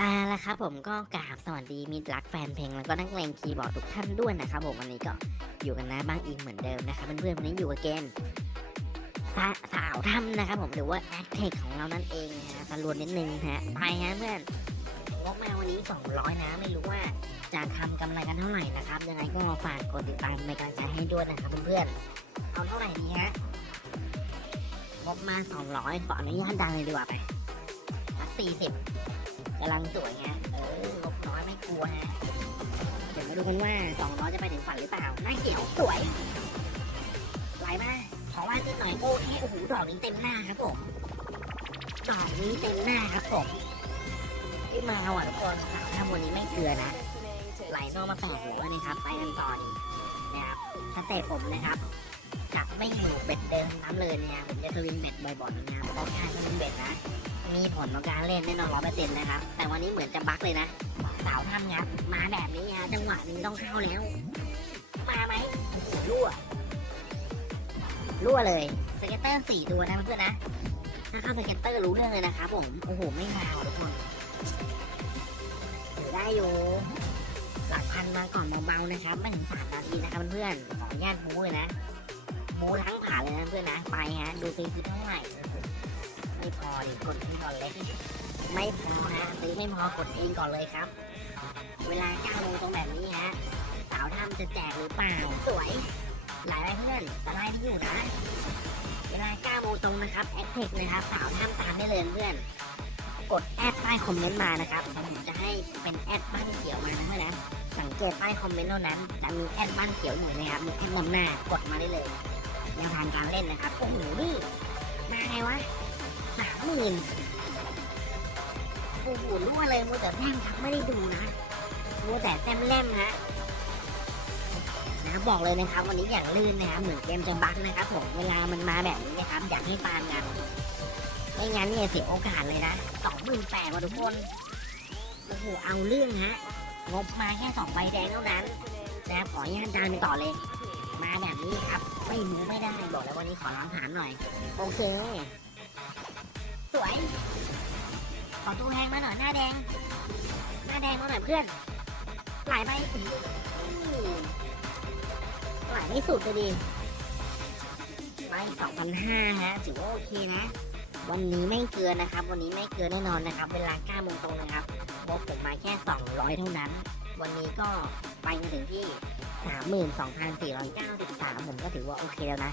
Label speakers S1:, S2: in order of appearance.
S1: อ่าละครับผมก็กราบสวัสดีมิตรรักแฟนเพลงแล้วก็นักเลงคีย์บอร์ดทุกท่านด้วยนะครับผมวันนี้ก็อยู่กันนะบ้างอิงเหมือนเดิมนะครับเพื่อนๆวันนี้อยู่กับเกมสาสาวถ้ำนะครับผมหรือว่าแอคเทคของเรานั่นเองนะฮะสรวนนิดนึงฮะไปฮะเพื่อนงบมาวันนี้ 200 นะไม่รู้ว่าจะทำกำไรกันเท่าไหร่นะครับยังไงก็ฝากกดติดตามในการใจให้ด้วยนะครับเพื่อนๆเอาเท่าไหร่ดีฮะงบมา 200ขออนุญาตดังเลยดีกว่าไป สัก40กำลังสวยไงเอองบน้อยไม่กลัวฮะเดี๋ยวมาดูกันว่าสองร้อยจะไปถึงฝันหรือเปล่าหน้าเขียวสวยไหลมาขอว่าติดหน่อยโอ้ยโอ้โหดอกนี้เต็มหน้าครับผมดอกนี้เต็มหน้าครับผมที่มาอะทุกคนสาวท่าวันนี้ไม่เกลือนะไหลนอกมาแปดหัวนี่ครับไปกันต่อนี่นะครับสเตปผมนะครับจับไม่อยู่เบ็ดเดิมน้ำเลยเนี่ยผมจะทวินเบ็ดบ่อยๆนะครับเพราะการทวินเบ็ดนะ มีผลต่อการเล่นแน่นอนร้อยเปอร์เซ็นต์นะครับ แต่วันนี้เหมือนจะบั๊กเลยนะสาวทำงับมาแบบนี้ฮะจังหวะนี้ต้องเข้าแล้ว มาไหมรั่วรั่วเลยสเก็ตเตอร์สี่ตัวนะเพื่อนนะถ้าเข้าสเก็ตเตอร์รู้เรื่องเลยนะครับผมโอ้โหไม่มาวทุกคนอยู่ได้อยู่หลักพันมาก่อนเบาๆนะครับไม่ถึงสามนาทีนะครับเพื่อนขออนุญาตบูเลยนะบูล้างผ่านเลยนะเพื่อนนะไปฮะดูซีซีเท่าไหร่ไม่พ อดิกดที่ก่อนเล็กไม่พอฮะซื้อไม่พอกดเองก่อนเลยครับ เวลา9โมงตรงแบบนี้ฮะสาวทำจะแจกหรือเปล่าสวย หลายเพื่อนสไลด์ที่อยู่นะ เวลา9โมงตรงนะครับแอคเทคนะครับสาวทำตามได้เลยเพื่อนกดแอดใต้คอมเมนต์มานะครับผมจะให้เป็นแอดบ้านเขียวมานะเพื่อนนะสังเกตใต้คอมเมนต์เท่านั้นจะมีแอดบ้านเขียวอยู่นะครับมีแอดนำหน้ากดมาได้เลยแนวทางการเล่นนะครับโอ้โหนี่มาไงวะ สามหมื่นโอ้โหรั่วเลยมัวแต่แต้มครับไม่ได้ดูนะมัวแต่แต้มเล่มฮะนะบอกเลยนะครับวันนี้อย่างลื่นนะครับเหมือนเกมจะบั๊กนะครับผมเวลามันมาแบบนี้นะครับ อยากให้ตามกันไม่งั้นเนี่ยเสียโอกาสเลยนะสองหมื่นแปดว่ะทุกคนโอ้โหเอาเรื่องฮะงบมาแค่สองใบแดงเท่านั้นนะขออนุญาตดันไปต่อเลย มาแบบนี้ครับ ไม่รู้ไม่ได้บอกแล้ววันนี้ขอล้างฐานหน่อย โอเคาหน่อยหน้าแดง หน้าแดงมาหน่อยเพื่อนไหลไปอื้อไหลไม่สุดเลยดิไปสองพันห้าฮะถือว่าโอเคนะ วันนี้ไม่เกินนะครับ วันนี้ไม่เกินแน่นอนนะครับ เวลา9โมงตรงนะครับงบผมมาแค่ 200 เท่านั้น วันนี้ก็ไปถึงที่ 32,493 ผมก็ถือว่าโอเคแล้วนะ